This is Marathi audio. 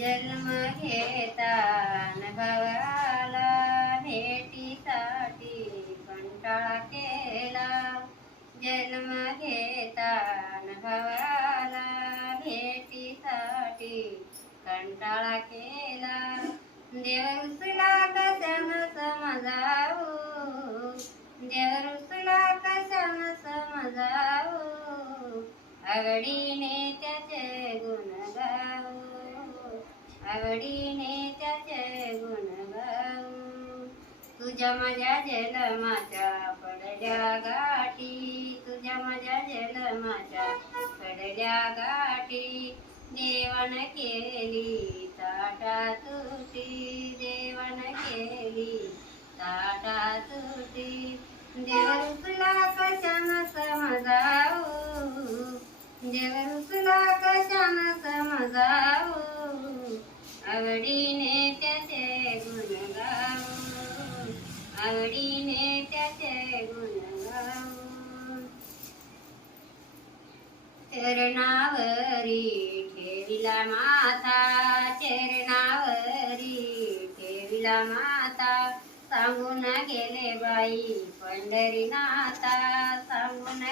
जन्म घेता भावाला भेटीसाठी कंटाळा केला. जन्म घेता भावाला भेटीसाठी कंटाळा केला. देव रुसला कशान समजावू, देव रुसला कशान समजावू, आवडीने त्याचे गुण गाऊ, आवडीने त्याचे गुण गाऊ. तुझ्या माझ्या जन्माच्या पडल्या गाठी, तुझ्या माझ्या जन्माच्या पडल्या गाठी, देवान केली ताटातुटी, देवान केली ताटातुटी. देव रुसला कशान समजावू, देव रुसला कशान समजावू, आवडीने त्याचे गुण गाऊ, आवडीने त्याचे गुण गाऊ. चरणावरी ठेविला माथा, चरणावरी ठेविला माथा, सांगून गेले बाई पंढरीनाथा, सांगून